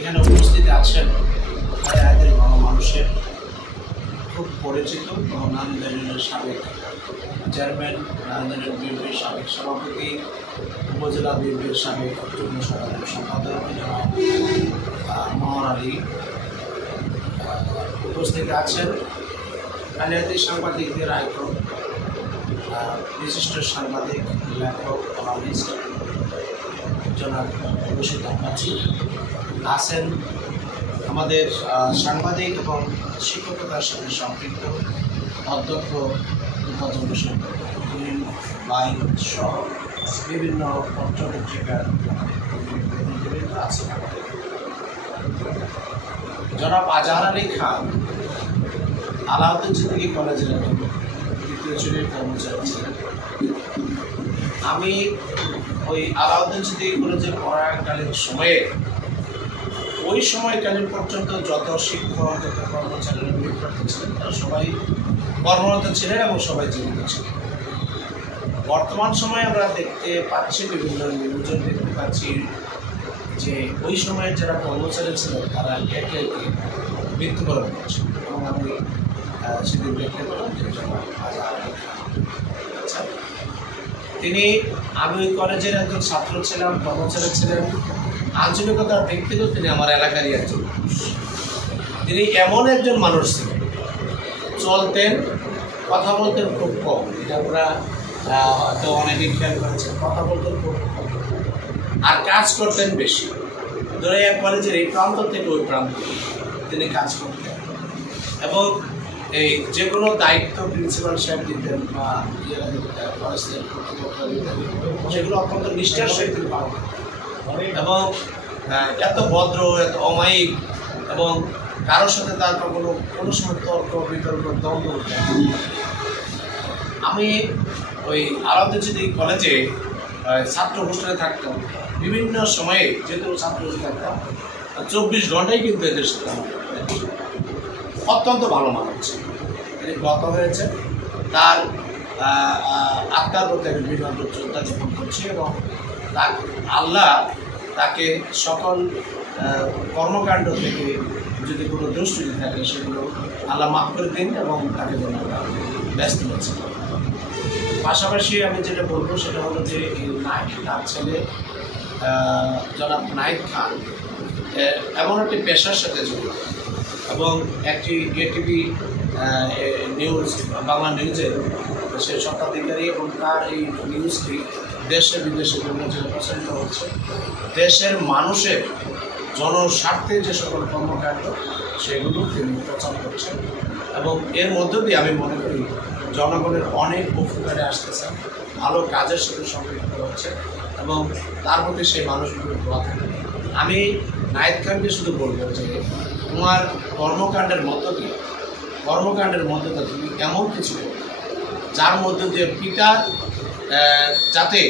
এখানে উপস্থিত আছেন হায়াতের মানুষের খুব পরিচিত নারায়ণগঞ্জের সাবেক চেয়ারম্যান, নারায়ণগঞ্জ বিএনপির সাবেক সভাপতি, উপজেলা বিএনপির সাবেক যুগ্ম সাধারণ সম্পাদক মোহাম্মদ আলী উপস্থিত আছেন। কালিয়াতি সাংবাদিকদের আইকন, বিশিষ্ট সাংবাদিক, লেখক, কলামিস্ট জনাব রশিদ আহমেদ আছেন। আমাদের সাংবাদিক এবং শিক্ষকতার সাথে সম্পৃক্ত অধ্যক্ষ, উপাধ্যক্ষ, বাইক সহ বিভিন্ন পত্রপত্রিকার প্রতিনিধিবৃন্দ আছেন। জনাব আজহার আলী খান আলাউদ্দিন সিদ্দিকী কলেজের তৃতীয় শ্রেণীর কর্মচারী ছিলেন। আমি ওই আলাউদ্দিন সিদ্দিকী কলেজে পড়াকালীন সময়ে ওই সময়কালীন পর্যন্ত যত শিক্ষক, যত কর্মচারীরা নিয়োগপ্রাপ্ত ছিলেন তারা সবাই কর্মরত ছিলেন এবং সবাই জীবিত ছিলেন। বর্তমান সময়ে আমরা দেখতে পাচ্ছি, বিভিন্ন নিউজে দেখতে পাচ্ছি যে ওই সময়ের যারা কর্মচারী ছিলেন তারা একে একে মৃত্যুবরণ করছে এবং আমি সেদিন দেখতে পেলাম যে আচ্ছা, আমি ওই কলেজের একজন ছাত্র ছিলাম, কর্মচারী ছিলেন। আঞ্চলিকতার ব্যক্তিগত তিনি আমার এলাকারই একজন মানুষ। তিনি এমন একজন মানুষ ছিলেন, চলতেন, কথা বলতেন খুব কম। এটা আমরা হয়তো অনেকে খেয়াল করেছেন, কথা বলতেন খুব কম আর কাজ করতেন বেশি। ধরে এক কলেজের এই প্রান্ত থেকে ওই প্রান্ত তিনি কাজ করতেন এবং এই যে কোনো দায়িত্ব প্রিন্সিপাল সাহেব দিতেন বা কলেজের কর্তৃপক্ষরা দিতেন, সেগুলো অত্যন্ত নিষ্ঠার সহিত তিনি পালন করতেন এবং এত ভদ্র, এত অমায়িক এবং কারোর সাথে তার কোনো সময় তর্ক বিতর্ক দ্বন্দ্ব হতো। আমি ওই আলাউদ্দিন সিদ্দিকী কলেজে ছাত্র হোস্টেলে থাকতাম। বিভিন্ন সময়ে যেহেতু ছাত্র হোস্টেলে থাকতাম, 24 ঘন্টাই কিন্তু এদের সাথে অত্যন্ত ভালো মানুষ। তিনি গত হয়েছে, তার আত্মার প্রতি আমি বিনম্র শ্রদ্ধা জ্ঞাপন করছি এবং আল্লাহ তাকে সকল কর্মকাণ্ড থেকে যদি কোনো দোষ যদি থাকে সেগুলো আল্লাহ মাফ করে দিন এবং তাকে যেন ব্যস্ত হচ্ছে। পাশাপাশি আমি যেটা বলবো সেটা হলো যে এই নাহিদ, তার ছেলে জনাব নাহিদ খান এমন একটি পেশার সাথে জড়িত এবং একটি এটিভি নিউজ, বাংলা নিউজের সে স্বত্বাধিকারী এবং তার এই নিউজটি দেশে বিদেশে বিভিন্ন জায়গায় প্রচারিত হচ্ছে। দেশের মানুষের জনস্বার্থে যে সকল কর্মকাণ্ড সেগুলো তিনি প্রচার করছেন এবং এর মধ্য দিয়ে আমি মনে করি জনগণের অনেক উপকারে আসতেছেন, ভালো কাজের সাথে সম্পৃক্ত হচ্ছে এবং তার প্রতি সেই মানুষগুলোর দোয়া থাকে। আমি নাহিদ খানকে শুধু বলবো যে তোমার কর্মকাণ্ডের মধ্য দিয়ে তুমি এমন কিছু করবে যার মধ্য দিয়ে পিতার যাতে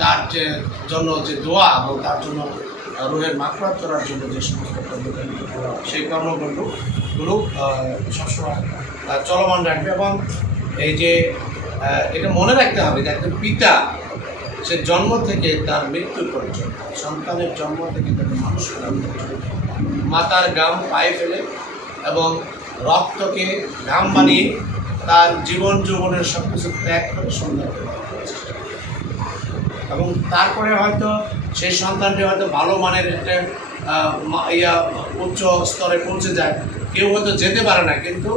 তার যে জন্য যে দোয়া এবং তার জন্য রুহের মাগফিরাত করার জন্য যে সমস্ত কর্মকাণ্ড সেই কর্মকাণ্ডগুলো সবসময় চলমান রাখবে এবং এই যে এটা মনে রাখতে হবে যে একজন পিতা সে জন্ম থেকে তার মৃত্যুর পর্যন্ত, সন্তানের জন্ম থেকে তাকে মানুষ করার পর্যন্ত মাতার ঘাম পায়ে ফেলে এবং রক্তকে ঘাম বানিয়ে তার জীবন যৌবনের সব কিছু ত্যাগ করে সুন্দর এবং তারপরে হয়তো সেই সন্তানটি হয়তো ভালো মানের একটা উচ্চ স্তরে পৌঁছে যায়। কেউ হয়তো যেতে পারে না, কিন্তু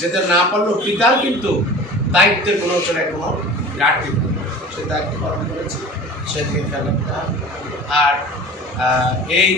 যেতে না পারলেও পিতার কিন্তু দায়িত্বের কোনো ঘাটতি সে দায়িত্ব পালন করেছে, সেদিকে খেয়াল রাখতে হবে। আর এই